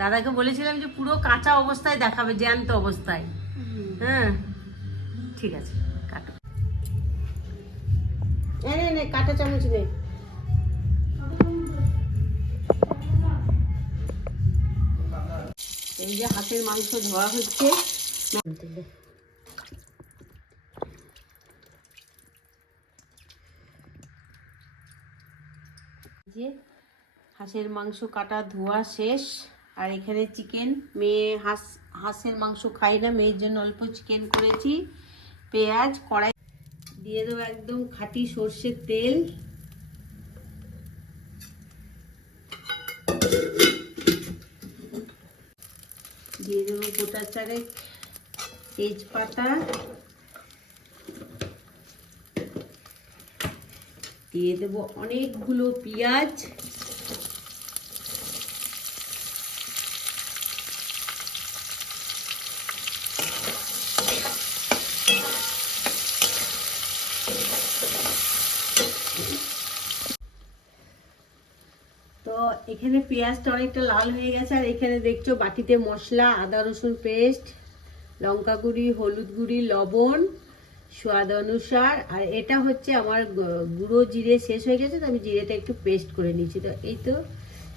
দাদাকে বলেছিলাম যে পুরো কাঁচা অবস্থায় দেখাবে, জ্যান্ত অবস্থায়। হ্যাঁ ঠিক আছে, কাটো। নে কাঁটা চামচ নে। এই যে হাঁসের মাংস ধোয়া হচ্ছে। যে হাঁসের মাংস কাটা ধোয়া শেষ। আর এখানে চিকেন, মেয়ে হাঁসের মাংস খাই না, মেয়ের জন্য অল্প চিকেন করেছি। পেঁয়াজ, কড়াই দিয়ে দেবো একদম খাঁটি সর্ষের তেল। দিয়ে দেবো গোটা চারেক তেজপাতা, দিয়ে দেবো অনেকগুলো পেঁয়াজ, তো এখানে পেঁয়াজটা অনেকটা লাল হয়ে গেছে। আর এখানে দেখছো বাটিতে মশলা, আদা রসুন পেস্ট, লঙ্কা গুঁড়ি, হলুদ গুঁড়ি, লবণ স্বাদ অনুসার। আর এটা হচ্ছে আমার গুঁড়ো জিরে শেষ হয়ে গেছে, তো আমি জিরেটা একটু পেস্ট করে নিচ্ছি। তো এই তো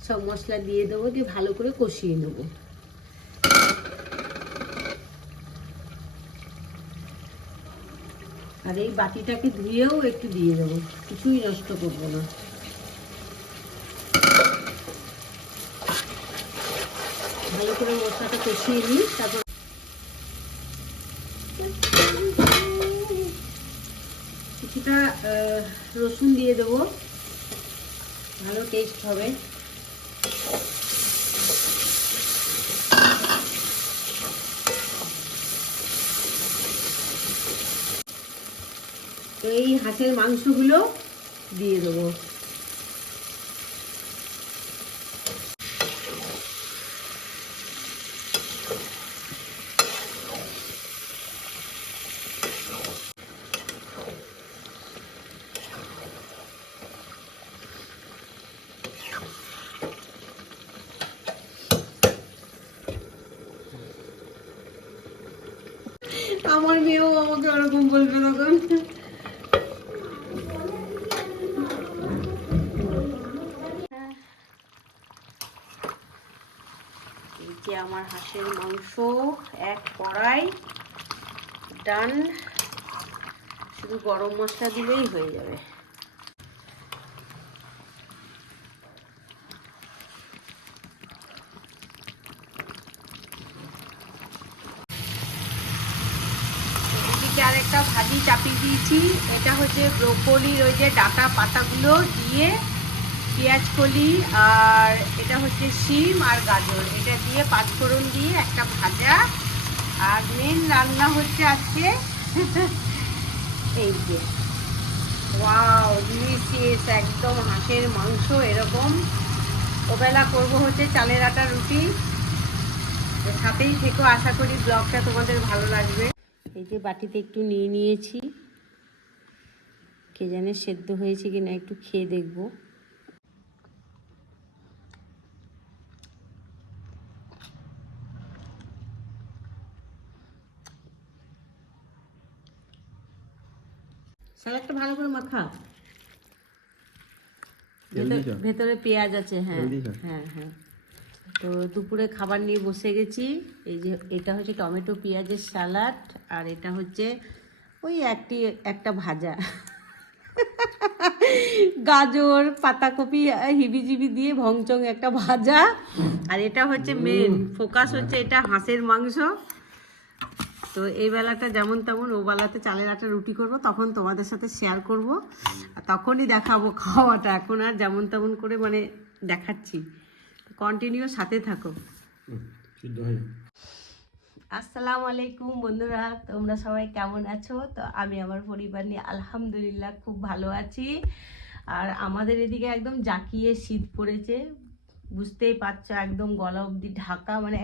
সব মশলা দিয়ে দেবো, দিয়ে ভালো করে কষিয়ে নেবো। আর এই বাটিটাকে ধুয়েও একটু দিয়ে দেবো, কিছুই নষ্ট করবো না। ভালো করে মশলাটা কষিয়ে নিই, তারপর কিছুটা রসুন দিয়ে দেবো, ভালো টেস্ট হবে। তো এই হাঁসের মাংসগুলো দিয়ে দেবো। আমার মেয়েও আমাকে ওরকম বলবে তখন। এই যে আমার হাঁসের মাংস এক কড়াই ডান, শুধু গরম মশলা দিলেই হয়ে যাবে। আর একটা ভাজি চাপিয়ে দিয়েছি, এটা হচ্ছে ব্রোকলির ওই যে ডাটা পাতাগুলো দিয়ে পেঁয়াজ কলি, আর এটা হচ্ছে শিম আর গাজর, এটা দিয়ে পাঁচফোড়ন দিয়ে একটা ভাজা। আর মেন রান্না হচ্ছে আজকে এই যে ওয়াও ডিলিশিয়াস একদম হাঁসের মাংস এরকম। ওবেলা করবো হচ্ছে চালের আটা রুটি। সাথেই থেকো, আশা করি ব্লগটা তোমাদের ভালো লাগবে। এই যে বাটিতে একটু নিয়ে নিয়েছি, কে জানে সেদ্ধ হয়েছে কিনা, একটু খেয়ে দেখবো। স্যালাডটা ভালো করে মাখা, ভেতরে পেঁয়াজ আছে। হ্যাঁ হ্যাঁ হ্যাঁ। তো দুপুরে খাবার নিয়ে বসে গেছি। এই যে এটা হচ্ছে টমেটো পেঁয়াজের স্যালাড, আর এটা হচ্ছে ওই একটা ভাজা গাজর পাতাকপি হিবিজিবি দিয়ে ভংচং একটা ভাজা। আর এটা হচ্ছে মেন ফোকাস হচ্ছে এটা হাঁসের মাংস। তো এই বেলাটা যেমন তেমন, ও বেলাতে চালের আটা রুটি করব, তখন তোমাদের সাথে শেয়ার করব, আর তখনই দেখাবো খাওয়াটা। এখন আর যেমন তেমন করে মানে দেখাচ্ছি, কন্টিনিউ সাথে থাকো। আসসালামু আলাইকুম বন্ধুরা, তোমরা সবাই কেমন আছো? তো আমি আমার পরিবার নিয়ে আলহামদুলিল্লাহ খুব ভালো আছি। আর আমাদের এদিকে একদম জাঁকিয়ে শীত পড়েছে, বুঝতেই পারছো, একদম গলা অবধি ঢাকা, মানে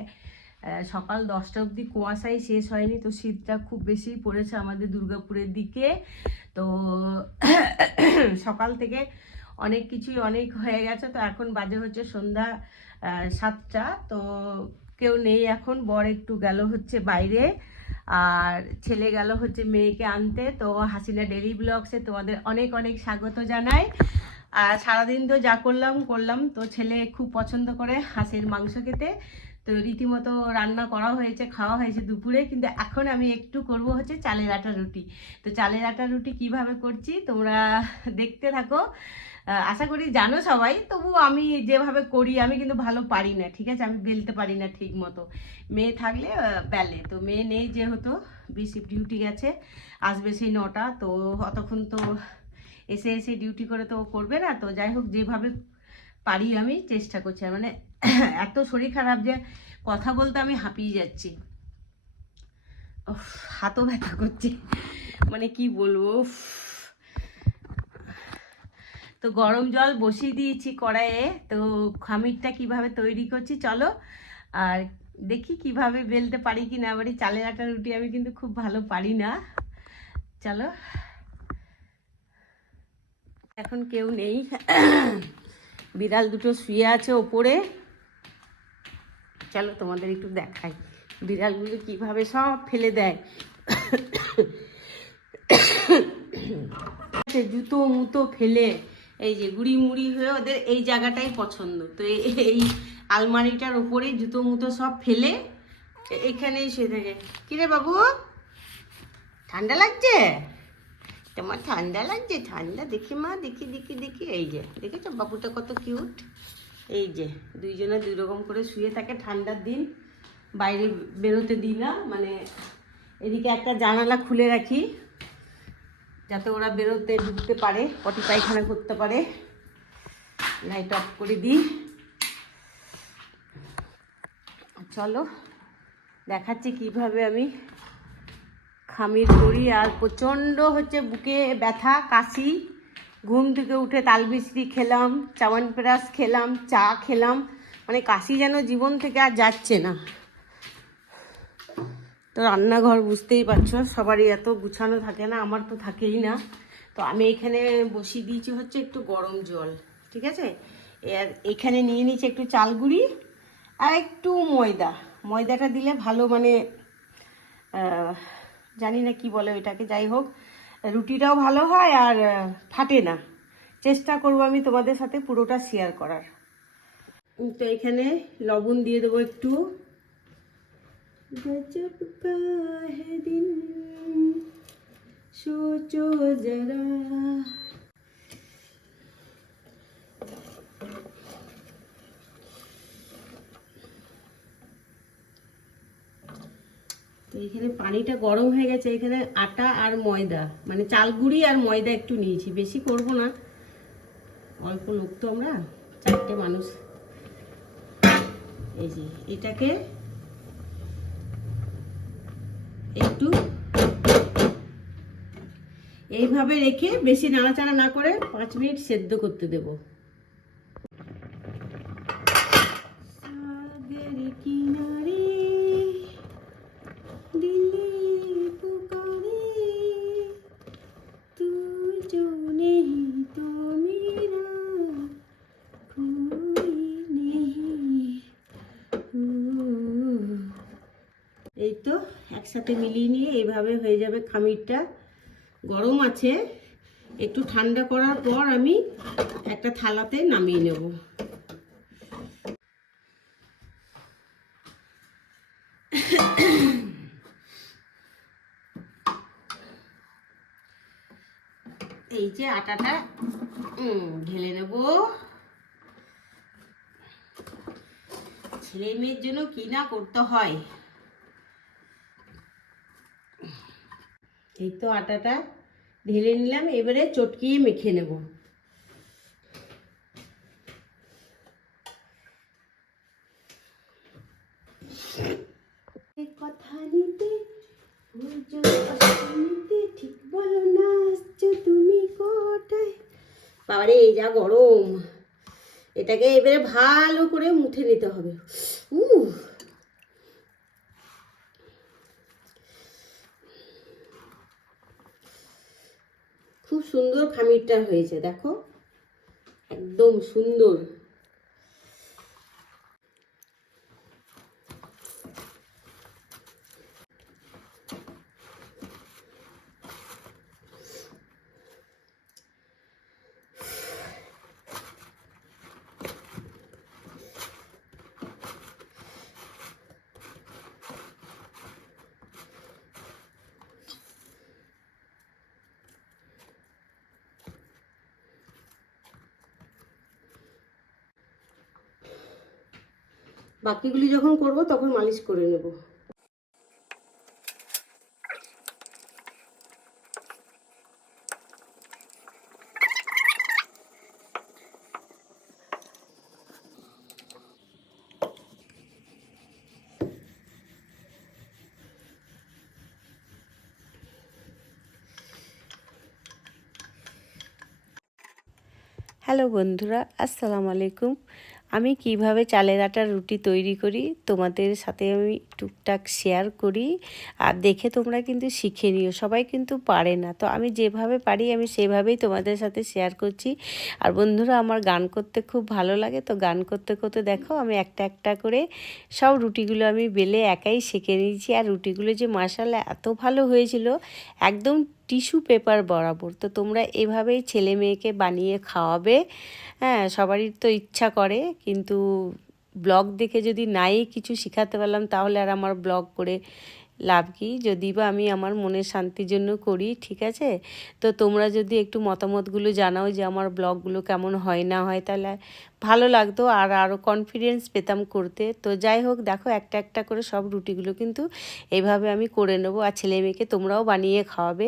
সকাল 10টা অবধি কুয়াশাই শেষ হয়নি। তো শীতটা খুব বেশি পড়েছে আমাদের দুর্গাপুরের দিকে। তো সকাল থেকে অনেক কিছুই অনেক হয়ে গেছে। তো এখন বাজে হচ্ছে সন্ধ্যা 7টা। তো কেউ নেই এখন, বর একটু গেল হচ্ছে বাইরে, আর ছেলে গেল হচ্ছে মেয়েকে আনতে। তো হাসিনা ডেইলি ব্লগসে তোমাদের অনেক অনেক স্বাগত জানাই। আর সারাদিন তো যা করলাম, তো ছেলে খুব পছন্দ করে হাঁসের মাংস খেতে। তো রীতিমতো রান্না করা হয়েছে, খাওয়া হয়েছে দুপুরে। কিন্তু এখন আমি একটু করব হচ্ছে চালের আটা রুটি। তো চালের আটা রুটি কিভাবে করছি তোমরা দেখতে থাকো। আশা করি জানো সবাই, তবু আমি যেভাবে করি আমি কিন্তু ভালো পারি না, ঠিক আছে? আমি বেলতে পারি না ঠিক মতো। মেয়ে থাকলে বেলে। তো মেয়ে নেই যেহেতু, বিসিপ ডিউটি গেছে, আসবে সেই 9টা। তো অতক্ষণ তো এসে এসে ডিউটি করে তো করবে না। তো যাই হোক, যেভাবে পারি আমি চেষ্টা করছি। আর মানে এত শরীর খারাপ যে কথা বলতে আমি হাঁপিয়ে যাচ্ছি, হাতও ব্যথা করছে, মানে কি বলবো। তো গরম জল বসিয়ে দিয়েছি কড়াইয়ে। তো খামিরটা কিভাবে তৈরি করছি চলো, আর দেখি কিভাবে বেলতে পারি কি না পারি। চালের আটা রুটি আমি কিন্তু খুব ভালো পারি না। চলো, এখন কেউ নেই, বিড়াল দুটো শুয়ে আছে ওপরে। চলো তোমাদের একটু দেখাই বিড়ালগুলো কিভাবে সব ফেলে দেয়। জুতো মুতো ফেলে, এই যে গুড়ি মুড়ি হয়ে ওদের এই জায়গাটাই পছন্দ। তো এই আলমারিটার ওপরেই জুতো মুতো সব ফেলে এখানেই শুয়ে থাকে। কিরে বাবু, ঠান্ডা লাগছে? তোমার ঠান্ডা লাগছে? ঠান্ডা দেখি মা, দেখি দেখি দেখি। এই যে দেখেছো বাবুটা কত কিউট। এই যে দুইজনে দুই রকম করে শুয়ে থাকে ঠান্ডার দিন। বাইরে বেরোতে দিই না, মানে এদিকে একটা জানালা খুলে রাখি যাতে ওরা বেরোতে ঢুকতে পারে, পটি পায়খানা করতে পারে। লাইট অফ করে দিই। চলো দেখাচ্ছি কিভাবে আমি খামির করি। আর প্রচণ্ড হচ্ছে বুকে ব্যথা, কাশি। ঘুম থেকে উঠে তালমিছরি খেলাম, চাওয়ানপ্রাশ খেলাম, চা খেলাম, মানে কাশি যেন জীবন থেকে আর যাচ্ছে না। তো রান্নাঘর বুঝতেই পারছো, সবারই এত গুছানো থাকে না, আমার তো থাকেই না। তো আমি এখানে বসিয়ে দিয়েছি হচ্ছে একটু গরম জল, ঠিক আছে? আর এখানে নিয়ে নিয়েছি একটু চাল গুঁড়ি আর একটু ময়দা। ময়দাটা দিলে ভালো, মানে জানি না কি বলে ওইটাকে, যাই হোক রুটিটাও ভালো হয় আর ফাটে না। চেষ্টা করবো আমি তোমাদের সাথে পুরোটা শেয়ার করার। তো এখানে লবণ দিয়ে দেবো একটু। गजब का है दिन सोचो जरा। তো এখানে পানিটা গরম হয়ে গেছে। এখানে আটা আর ময়দা, মানে চাল গুঁড়ি আর ময়দা একটু নিয়েছি, বেশি করব না, অল্প লোক তো আমরা, 4টে মানুষ। এই যে এটাকে একটু এইভাবে রেখে বেশি নাড়াচাড়া না করে 5 মিনিট সেদ্ধ করতে দেব। সাগর কিনারে দিলে পুকারে তু जो नहीं तो मेरा कोई नहीं। এই তো একসাথে মিলিয়ে নিয়ে এইভাবে হয়ে যাবে খামিরটা। গরম আছে, একটু ঠান্ডা করার পর আমি একটা থালাতে নামিয়ে নেব। এই যে আটাটা ঢেলে নেব। ছেলে মেয়ের জন্য কি না করতে হয়। এই তো আটাটা ঢেলে নিলাম, এবারে চটকিয়ে মেখে নেব। কথা নিতে ঠিক বলো না, আসছো তুমি কোথায়। বাবারে এই যা গরম, এটাকে এবারে ভালো করে মুঠে নিতে হবে। খুব সুন্দর খামিরটা হয়েছে দেখো। একদম সুন্দর। বাকিগুলি যখন করব তখন মালিশ করে নেব। হ্যালো বন্ধুরা, আসসালামু আলাইকুম। আমি কিভাবে চালের আটার রুটি তৈরি করি তোমাদের সাথে আমি টুকটাক শেয়ার করি, আর দেখে তোমরা কিন্তু শিখে নিও। সবাই কিন্তু পারে না, তো আমি যেভাবে পারি আমি সেভাবেই তোমাদের সাথে শেয়ার করছি। আর বন্ধুরা, আমার গান করতে খুব ভালো লাগে, তো গান করতে করতে দেখো আমি একটা একটা করে সব রুটিগুলো আমি বেলে একাই সেঁকে নিয়েছি। আর রুটিগুলো যে মাশাআল্লাহ এত ভালো হয়েছিল, একদম টিস্যু পেপার বরাবর। তো তোমরা এভাবেই ছেলে মেয়েকে বানিয়ে খাওয়াবে। হ্যাঁ, সবারই তো ইচ্ছা করে, কিন্তু ব্লগ দেখে যদি নাই কিছু শেখাতে পারলাম তাহলে আর আমার ব্লগ করে লাভ কি? যদি বা আমি আমার মনের শান্তির জন্য করি, ঠিক আছে? তো তোমরা যদি একটু মতামতগুলো জানাও যে আমার ব্লগগুলো কেমন হয় না হয়, তাহলে ভালো লাগতো আর আরও কনফিডেন্স পেতাম করতে। তো যাই হোক, দেখো একটা একটা করে সব রুটিগুলো কিন্তু এইভাবে আমি করে নেবো। আর ছেলে মেয়েকে তোমরাও বানিয়ে খাওয়াবে,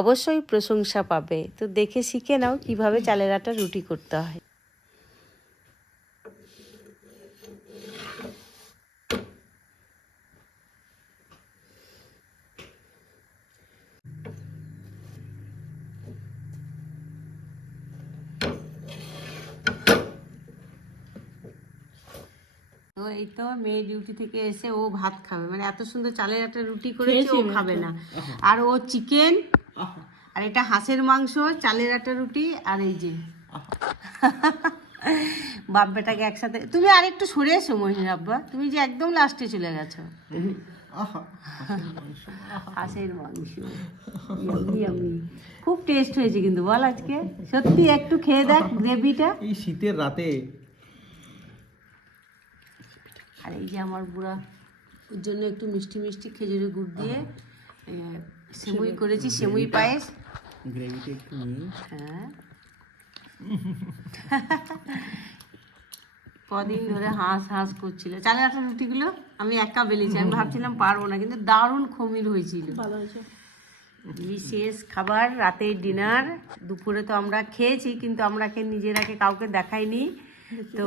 অবশ্যই প্রশংসা পাবে। তো দেখে শিখে নাও কিভাবে চালের আটার রুটি করতে হয়। তো এই তো মেয়ে ডিউটি থেকে এসে ও ভাত খাবে, মানে এত সুন্দর চালের একটা রুটি করেছে, ও খাবে না। আর ও চিকেন, আর এটা হাঁসের মাংস, চালের একটা রুটি, আর এই যে বাপ বেটাকে একসাথে। তুমি আর একটু সরে এসো মহিন আব্বা, তুমি যে একদম লাস্টে চলে গেছো। হাঁসের মাংস খুব টেস্ট হয়েছে কিন্তু, বল আজকে সত্যি একটু খেয়ে দেখ গ্রেভিটা এই শীতের রাতে। আর এই যে আমার বুড়া ওর জন্য একটু মিষ্টি মিষ্টি খেজুরের গুড় দিয়ে সেমুই করেছি, সেমুই পায়েস। গ্রেভিটা একটু নিয়ে, হ্যাঁ কদিন ধরে হাঁস হাঁস করছিল। চালের আটা রুটিগুলো আমি একা বেলেছি, আমি ভাবছিলাম পারবো না, কিন্তু দারুণ খমির হয়েছিল। ভালো হয়েছে। বিশেষ খাবার, রাতের ডিনার। দুপুরে তো আমরা খেয়েছি, কিন্তু আমরা নিজেরাকে কাউকে দেখাইনি। তো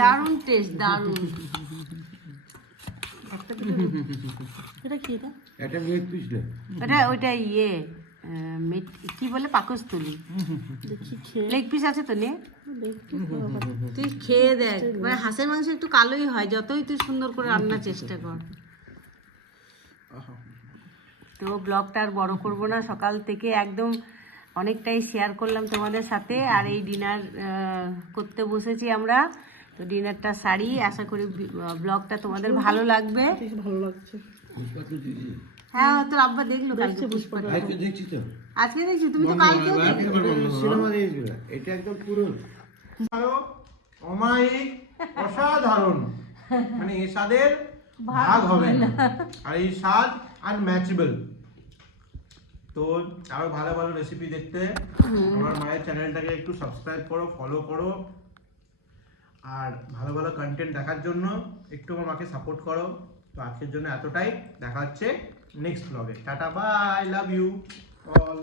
দারুণ টেস্ট, দারুণ। এটা কি? এটা ওটা ওইটা ইয়ে কি বলে, পাকস্থলী। লেগ পিস আছে তো নে, তুই খেয়ে দেখ। মানে হাঁসের মাংস একটু কালোই হয়, যতই তুই সুন্দর করে রান্নার চেষ্টা কর। তো ব্লগটা আর বড় করবো না, সকাল থেকে একদম অনেকটাই শেয়ার করলাম তোমাদের সাথে। আর এই ডিনার করতে বসেছি আমরা, তো ডিনারটা সারি। আশা করি ব্লগটা তোমাদের ভালো লাগবে। ভালো লাগছে। হ্যাঁ, তোর আব্বা দেখলো কালকে পুষ্পা। দেখছি তো, আজকে দেখছি, তুমি তো কালকেও সিনেমা দিয়েছিল। এটা একদম পুরো অমায়িক, অসাধারণ, মানে এই স্বাদের ভাগ হবে না, আর এই স্বাদ আনম্যাচেবল। তো আরো ভালো ভালো রেসিপি দেখতে আমার মায়ের চ্যানেলটাকে একটু সাবস্ক্রাইব করো, ফলো করো, আর ভালো ভালো কন্টেন্ট দেখার জন্য একটু আমার মাকে সাপোর্ট করো। তো আজকের জন্য এতটাই, দেখা হচ্ছে নেক্সট ব্লগে। Tata, bye, love you all.